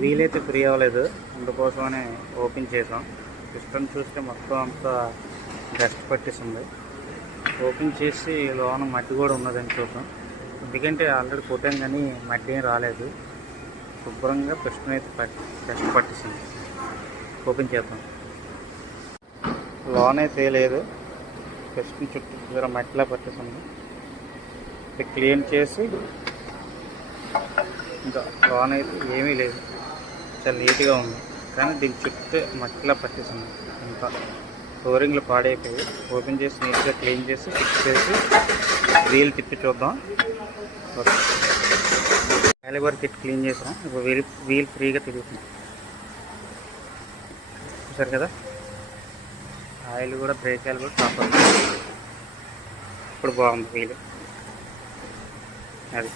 వీలైతే ఫ్రీ అవ్వలేదు, అందుకోసమనే ఓపెన్ చేసాం. సిస్టమ్ చూస్తే మొత్తం అంతా డస్ట్ పట్టేసింది. ఓపెన్ చేసి లోన మట్టి కూడా ఉన్నదని చూద్దాం. ఎందుకంటే ఆల్రెడీ కొట్టాం కానీ మట్టి ఏం రాలేదు. శుభ్రంగా పిస్టన్ అయితే డస్ట్ పట్టేసింది. ఓపెన్ చేద్దాం. లోన్ అయితే లేదు, పిస్టన్ చుట్టూ మట్టిలా పట్టేసింది. క్లీన్ చేసి ఇంకా లోన్ అయితే ఏమీ లేదు, చాలా నీట్గా ఉంది. కానీ దీని చుట్టూ మట్టిలా పట్టేసింది. ఇంకా ఫ్లోరింగ్లు పాడైపోయి ఓపెన్ చేసి నీట్గా క్లీన్ చేసి ఫిక్స్ చేసి వీల్ తిప్పి చూద్దాం. క్యాలిబర్ తిప్పి క్లీన్ చేసాం. ఇప్పుడు వీల్ ఫ్రీగా తిరుగుతుంది. చూసారు కదా, ఆయిల్ కూడా బ్రేక్ ఆయిల్ కూడా ప్రాపర్. ఇప్పుడు బాగుంది వీల్. అది